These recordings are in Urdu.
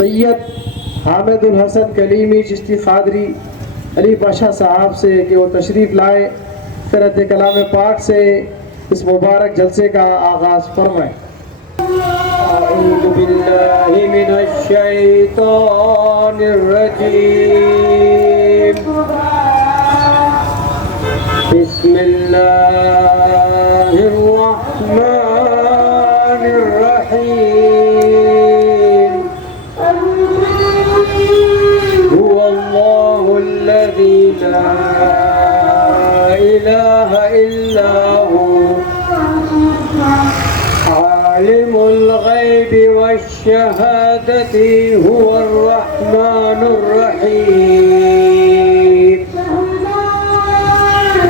سید حامد الحسن کلیمی چشتی قادری علی پاشا صاحب سے کہ وہ تشریف لائے قرأت کلام پاک سے اس مبارک جلسے کا آغاز فرمائیں۔ اعوذ باللہ من الشیطان الرجیم، بسم اللہ الرحمن الرحیم، هو اللہ الذی لا الہ الا هو عالم الغیب والشہادة هو الرحمن الرحیم،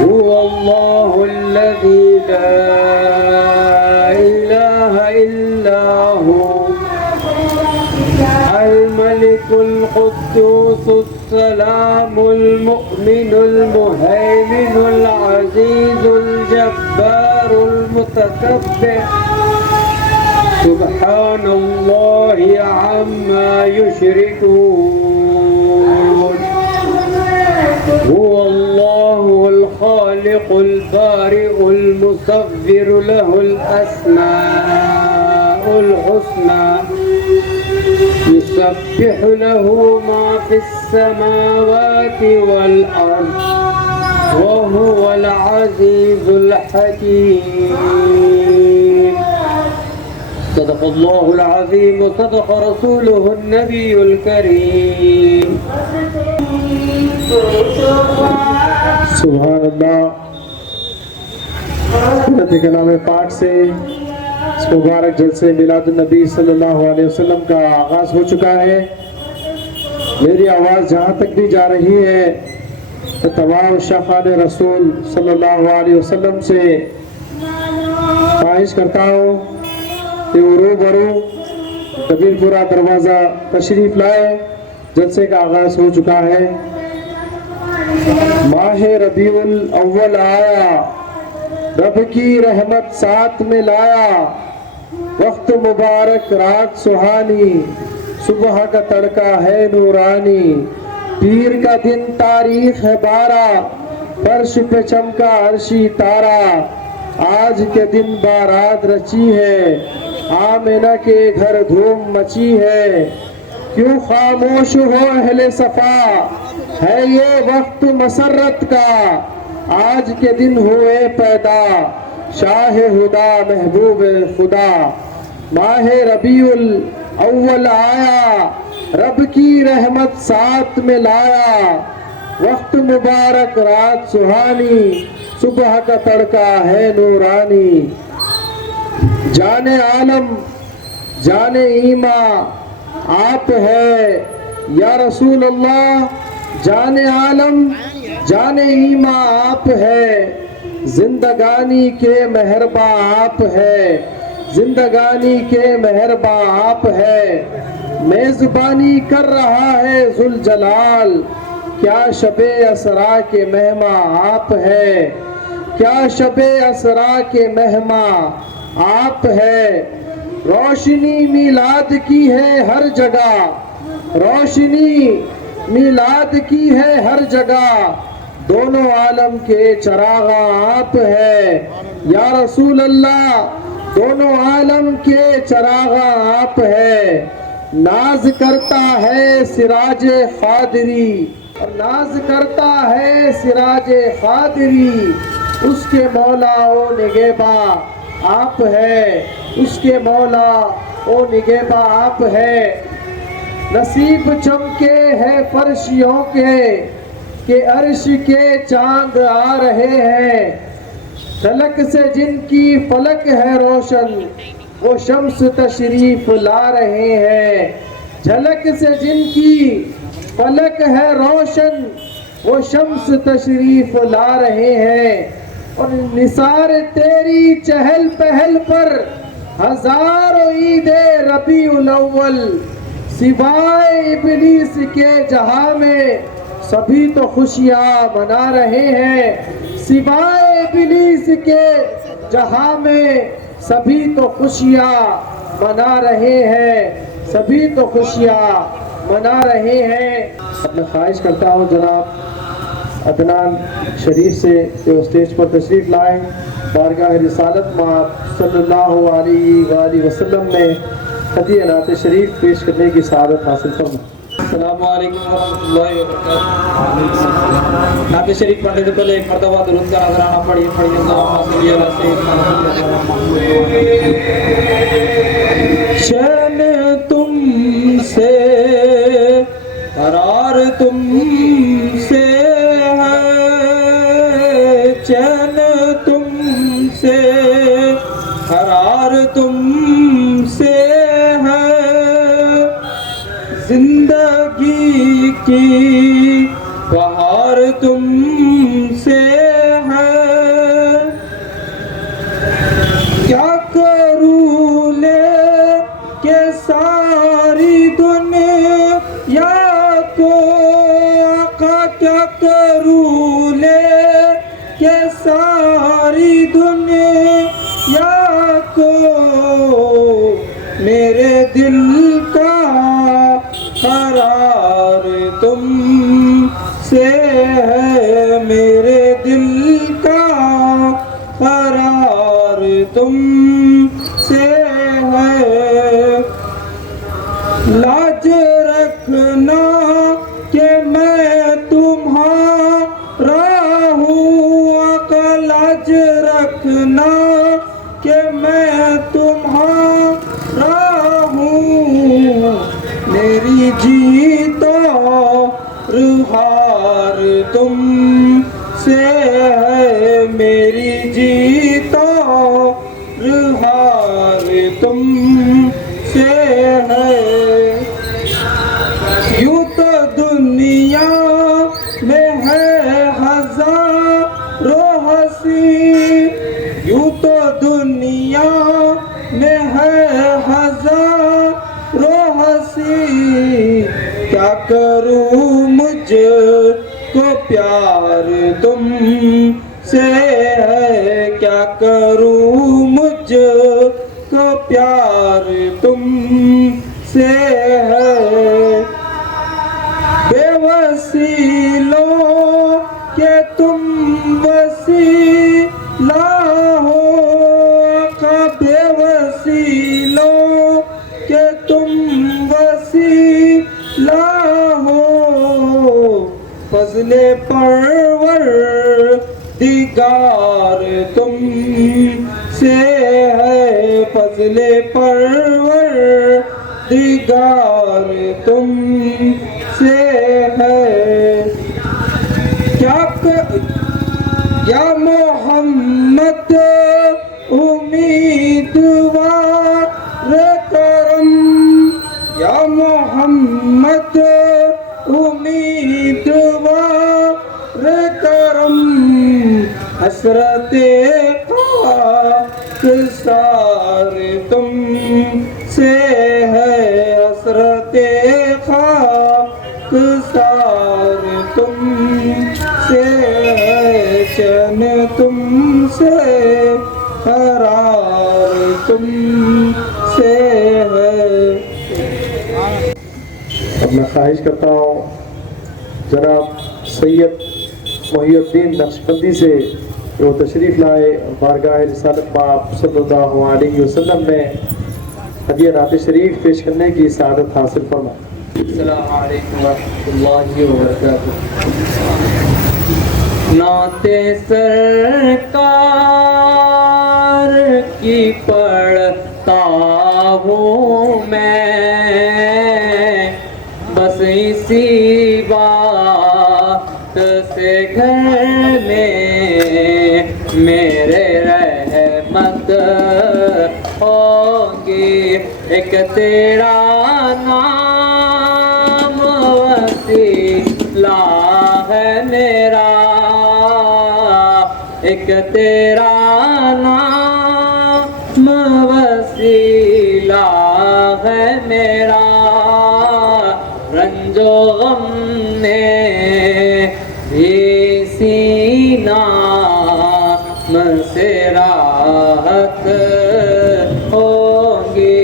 هو اللہ الذی لا الہ الا هو الملك القدوس السلام المؤمن المهيمن العزيز الجبار المتكبر، سبحان الله عما يشركون، هو الله الخالق البارئ المصور له الأسماء الحسنى، يسبح له ما في السماوات والأرض وهو العزيز الحكيم، صدق الله العظيم وصدق رسوله النبي الكريم۔ سبحان اللہ۔ قرأت کلام پاک سے اس مبارک جلسے میلاد النبی صلی اللہ علیہ وسلم کا آغاز ہو چکا ہے۔ میری آواز جہاں تک بھی جا رہی ہے تو تمام شفاعت رسول صلی اللہ علیہ وسلم سے خواہش کرتا ہوں کہ روبرو کبیر پورہ دروازہ تشریف لائے۔ جلسے کا آغاز ہو چکا ہے۔ ماہ ربیع الاول آیا، رب کی رحمت ساتھ میں لایا، وقت مبارک رات سہانی، صبح کا تڑکا ہے نورانی، پیر کا دن تاریخ ہے 12، فرش پہ چمکا عرشی تارا، آج کے دن بارات رچی ہے، آمنہ کے گھر دھوم مچی ہے، کیوں خاموش ہو اہل صفا، ہے یہ وقت مسرت کا، آج کے دن ہوئے پیدا، شاہ خدا محبوب خدا، ماہ ربیع الاول آیا، رب کی رحمت ساتھ میں لایا، وقت مبارک رات سہانی، صبح کا تڑکا ہے نورانی، جان عالم جان ایماں آپ ہے یا رسول اللہ، جان عالم جان ایماں آپ ہے، زندگانی کے مہرباں آپ ہے، زندگانی کے مہرباں آپ ہے، میزبانی کر رہا ہے ذوالجلال، کیا شب اسرا کے مہماں آپ ہے، کیا شب اسرا کے مہماں آپ ہے، روشنی میلاد کی ہے ہر جگہ، روشنی میلاد کی ہے ہر جگہ، دونوں عالم کے چراغاں آپ ہے یا رسول اللہ، دونوں عالم کے چراغاں آپ ہے، ناز کرتا ہے سراج قادری، ناز کرتا ہے سراج قادری، اس کے مولا و نگہباں آپ ہے، اس کے مولا و نگہباں آپ ہے، نصیب چمکے ہے فرشیوں کے کہ عرش کے چاند آ رہے ہیں، فلک سے جن کی فلک ہے روشن وہ شمس تشریف لا رہے ہیں، جھلک سے جن کی فلک ہے روشن وہ شمس تشریف لا رہے ہیں، اور نثار تیری چہل پہل پر ہزاروں عید ربیع الاول، سوائے ابلیس کے جہاں میں سبھی تو خوشیاں منا رہے ہیں، سوائے ابلیس کے جہاں میں سبھی تو خوشیاں منا رہے ہیں، سبھی تو خوشیاں منا رہے ہیں. میں خواہش کرتا ہوں جناب عدنان شریف سے کہ وہ اسٹیج پر تشریف لائیں، بارگاہ رسالت مآب صلی اللہ علیہ وآلہ وسلم میں ہدیہ نعت شریف پیش کرنے کی سعادت حاصل فرمائیں. السلام علیکم ورحمۃ اللہ وبرکاتہ. نعت شریف پڑھنے سے پہلے ایک مرتبہ درود کا نذرانہ پڑھیے. اللہم صلی علی سیدنا محمد. چین تم سے قرار تم سے ہے، چین تم سے قرار تم سے ہے، زندگی کی بہار تم سے ہے. کیا کروں لے کہ ساری دنیا کو آقا، کیا کروں لے کہ ساری دنیا کو میرے دل کا قرار تم سے ہے، میرے دل کا قرار تم سے ہے. لاج رکھنا کہ میں تمہارا ہوں آقا، لاج رکھنا کہ میں تمہارا ہوں، میری جیت اور ہار تم سے ہے، میری جیت اور ہار تم سے ہے. یوں تو دنیا میں ہے ہزاروں ہنسی، یوں تو دنیا میں ہے ہزاروں ہنسی، کیا کروں مجھ کو پیار تم سے ہے، کیا کروں مجھ کو پیار تم سے ہے. بے وسیلوں کہ تم وسیلہ ہو آقا، بے وسیلوں کہ تم وسیلہ ہو، فضل پروردگار تم سے ہے، فضل پروردگار تم سے ہے. کیا محمد امیدوار کرم، یا محمد امیدوار کرم، حسرت خاکسار تم سے ہے، حسرت خاکسار تم سے ہے، چین تم سے قرار تم سے ہے. اب میں خواہش کرتا ہوں جناب سید محی الدین نقشبندی سے کہ وہ تشریف لائے اور بارگاہ رسالت مآب صلی اللہ علیہ وسلم میں ہدیہ نعت شریف پیش کرنے کی سعادت حاصل فرمائیں. السلام علیکم ورحمۃ اللہ وبرکاتہ. نعت سرکار کی پڑھتا ہوں میں، بس اسی بات سے گھر میں میرے رحمت ہوگی. ایک تیرا نام وسیلہ ہے میرا، ایک تیرا نام وسیلہ ہے میرا. رنج و غم نے بھی سینہ سے راحت ہوگی.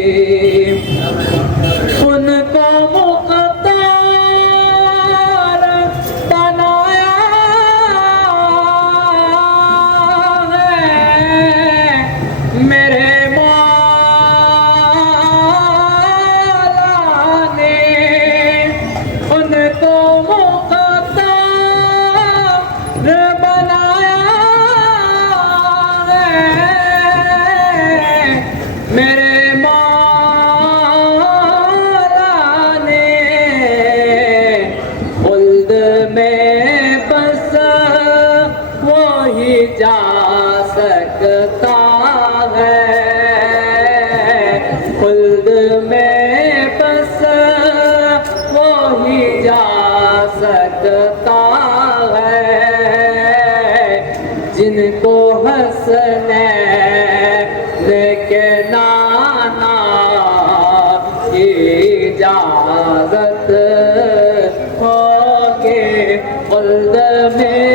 اجازت ہوگی خلد میں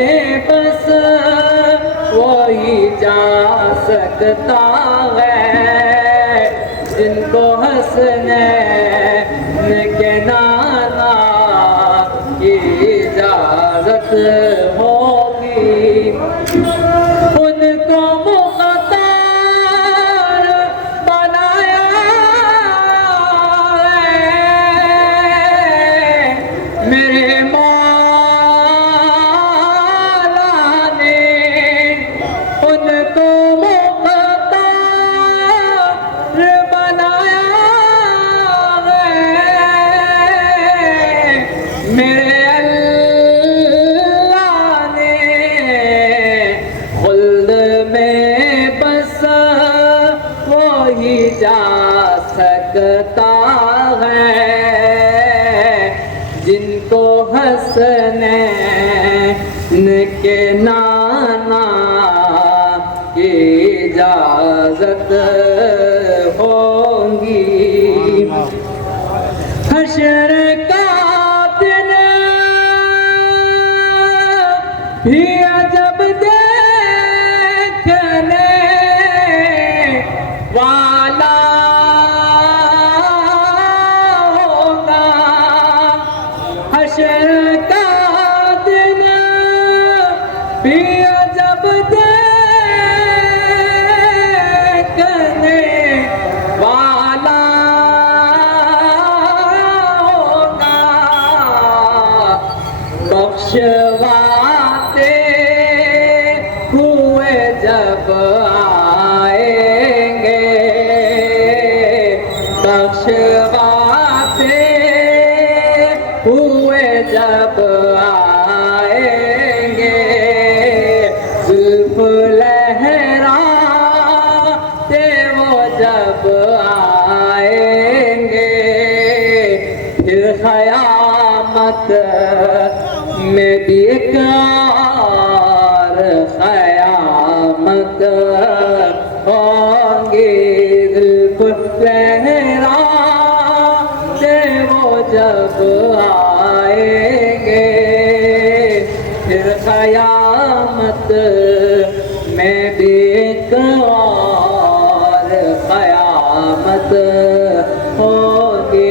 بس وہی جا سکتا ہے جن کو حسنین کے نانا کی اجازت ہوگی ان کو مختار بنایا ہے میرے مولا نے ان کو مختار بنایا ہے میرے جا سکتا ہے جن کو حسنین کے نانا کی اجازت ہوگی حشر کا دن بھی عجب دیکھنے والا حشر کا دن بھی عجب دیکھنے والا ہوگا بخشواتے ہوئے جب آئیں گے بخشواتے ہوئے جب آئیں گے زلف لہراتے وہ جب آئیں گے پھر قیامت میں بھی ایک اور قیامت ہوگی زلف لہراتے وہ جب آئیں گے پھر قیامت میں بھی ایک اور قیامت ہوگی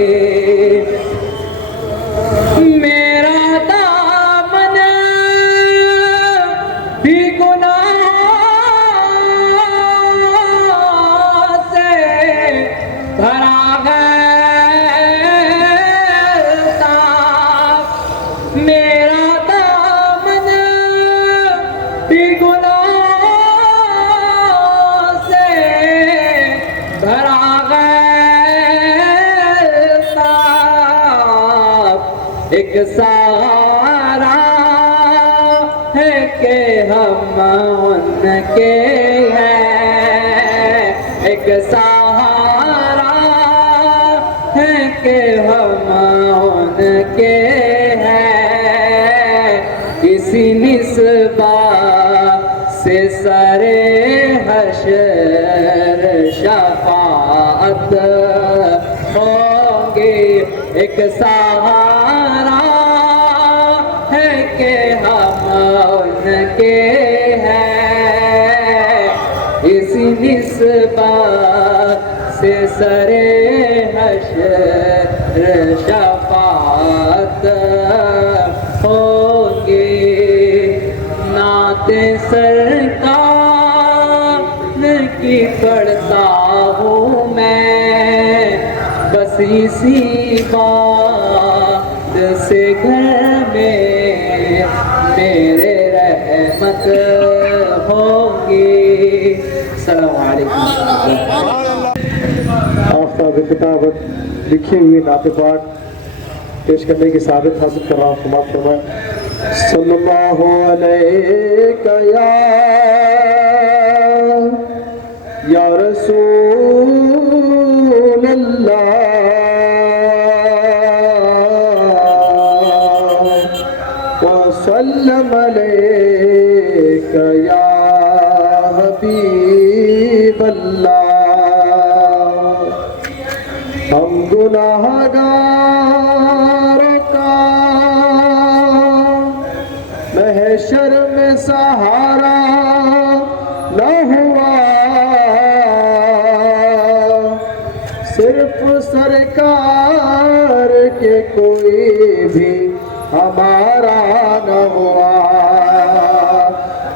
میرا دامن بھی گناہوں سے بھرا میرا دامن بھی گناہوں سے بھرا گیا ایک سہارا ہے کہ ہم ان کے ہیں ایک سہارا ہے کہ ہم ان کے اسی نسبت سے سر حشر شفاعت ہوگی ایک سہارا ہے کہ ہم ان کے ہیں اسی نسبت سے سر حشر شفاعت ہوگی نعت سرکار کی پڑھتا ہوں میں بس اسی بات سے گھر میں میرے رحمت ہوگی السلام علیکم آفتاب کتابت لکھی ہوئی نعت پاک پیش کرنے کی سعادت حاصل کر رہا ہوں سماعت فرمائیں صلی اللہ علیہ یا رسول اللہ وسلم علیک یا حبیب اللہ ہم گناہگار سہارا نہ ہوا، صرف سرکار کے کوئی بھی ہمارا نہ ہوا،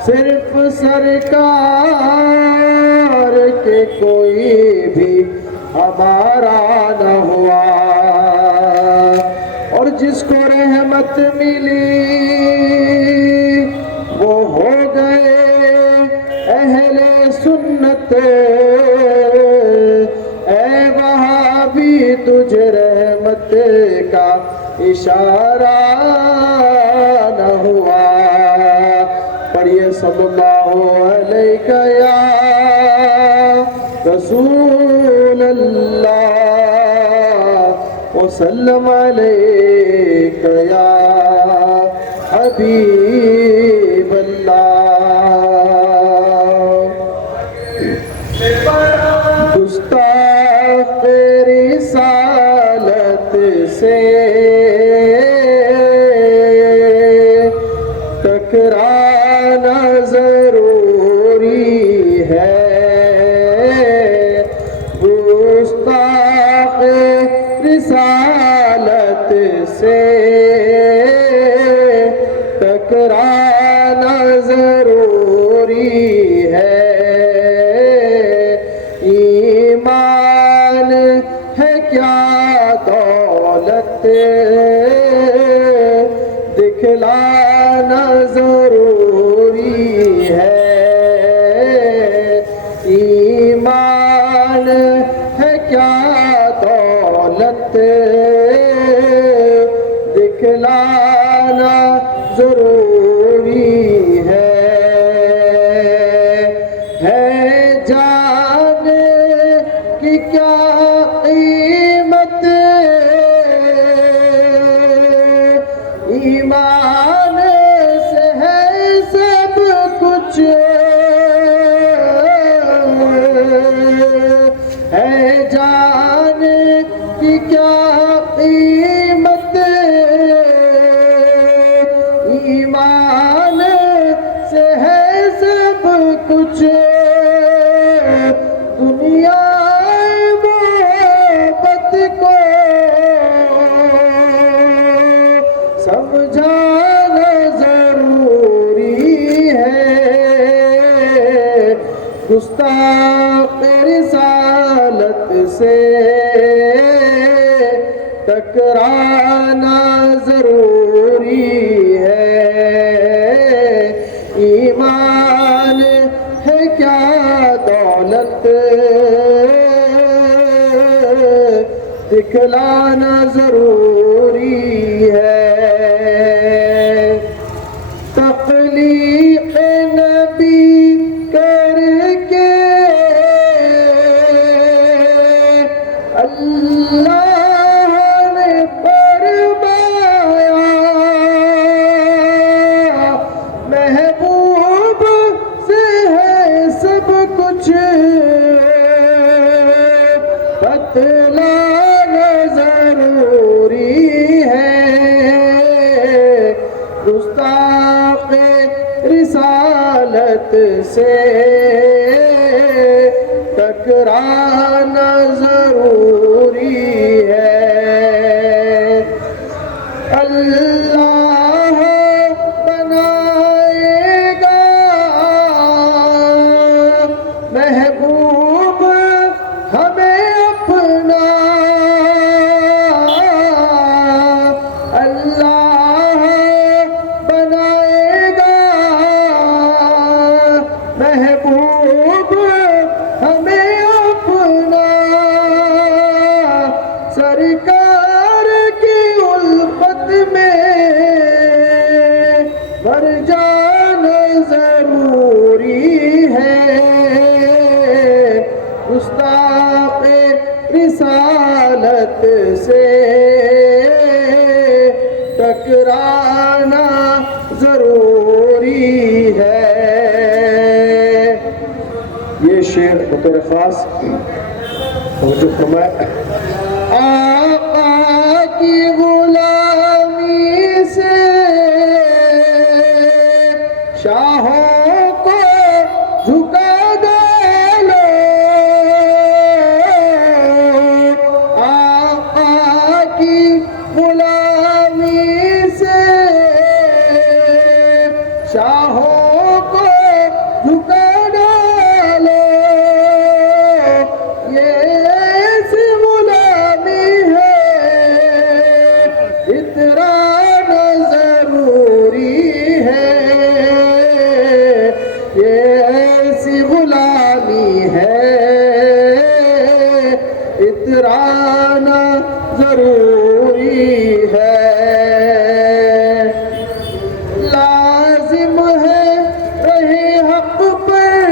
صرف سرکار کے کوئی بھی ہمارا نہ ہوا۔ اور جس کو رحمت ملی وہ ہو گئے اہل سنت، اے وہابی تجھ رحمت کا اشارہ نہ ہوا۔ پڑھیے صلی اللہ علیہ یا رسول اللہ وسلم علیک یا حبیب اللہ۔ گستاخ رسالت سے ٹکرانا ضروری ہے، گستاخ رسالت سے ٹکرانا ضروری ہے، ایمان ہے کیا دولت دکھلانا ضروری ہے، ایمان ہے کیا دولت دکھلانا ضروری ہے جان کی کیا قیمت ایمان سے ہے سب کچھ، ہے جان کی کیا قیمت ایمان سے ہے سب کچھ، دنیا محبت کو سمجھانا ضروری ہے، گستاخ رسالت سے ٹکرانا ضروری ہے، ایمان ہے کیا دولت دکھلانا ضروری ہے، تخلیق نبی کر کے اللہ نے فرمایا محبوب سے ہے سب کچھ بتلانا ضروری ہے، گستاخ رسالت سے ٹکرانا ضروری ہے، اللہ بنائے گا محبوب ہمیں اپنا، اللہ بنائے گا محبوب ہمیں اپنا، سرکار کی الفت میں مر جانا ضروری ہے، گستاخ رسالت سے ٹکرانا ضروری ہے۔ یہ شعر بطور خاص توجہ فرمائے، آقا کی غلامی سے شاہوں کو جھکا دے لو آقا کی غلامی سے شاہوں کو جھکا ڈالو یہ ایسی غلامی ہے اترانا ضروری ہے یہ ایسی غلامی ہے اترانا ضروری ہے لازم ہے رہے حق پر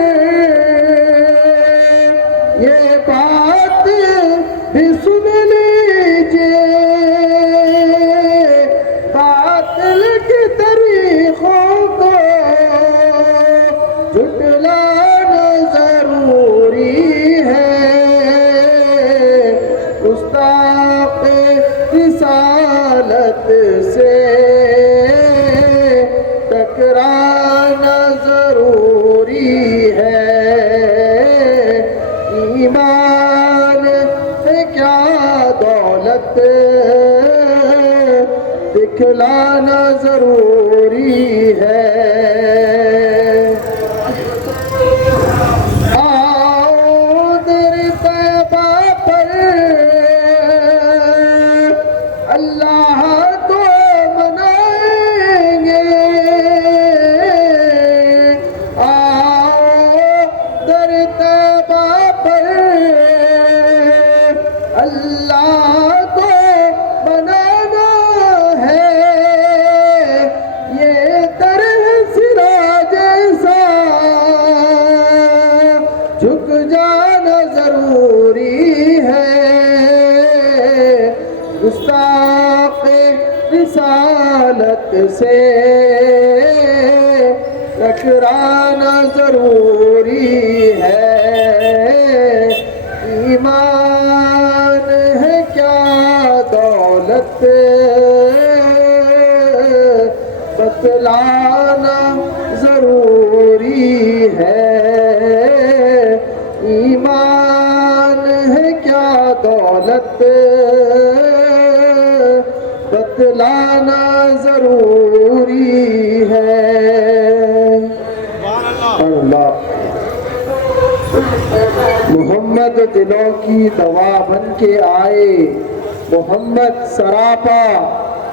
یہ بات بھی سن لیجئے باطل کے طریقوں کو جھٹلانا ضروری ہے گستاخ رسالت سے ٹکرانا ضروری ہے ایمان ہے کیا دولت دکھلانا ضروری ہے آؤ در طیبہ پر اللہ کو منائیں گے آؤ در طیبہ پر اللہ کو منانا ہے یہ طرح سراج جیسا جھک جانا ضروری ہے گستاخ رسالت سے ٹکرانا ضروری ہے ایمان ہے کیا دولت بتلانا ضروری ہے ایمان ہے کیا دولت بتلانا ضروری ہے اللہ محمد دلوں کی دوا بن کے آئے محمد سراپا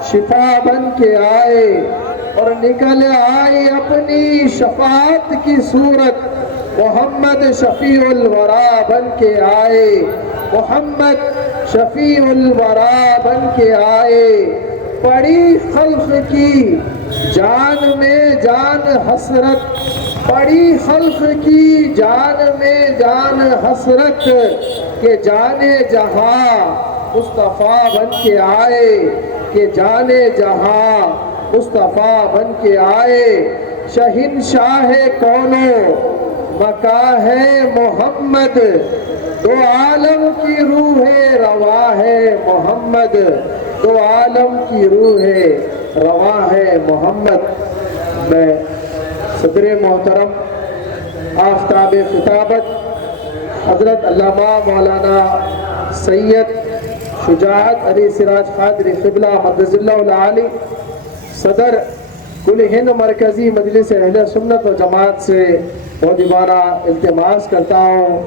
شفا بن کے آئے اور نکل آئے اپنی شفاعت کی صورت محمد شفیع الورا بن کے آئے محمد شفیع الورا بن کے آئے پڑی خلق کی جان میں جان حسرت پڑی خلق کی جان میں جان حسرت کہ جانے جہاں مصطفیٰ بن کے آئے کہ جانے جہاں مصطفیٰ بن کے آئے شہنشاہ کونو مکاں ہے محمد دو عالم کی روح رواں ہے محمد دو عالم کی روح رواں ہے محمد میں صدر محترم آفتاب خطابت حضرت علامہ مولانا سید شجاعت علی سراج قادری قبلہ مقدس اللہ العالی صدر کل ہند مرکزی مجلس اہل سنت و جماعت سے بہت دوبارہ التماس کرتا ہوں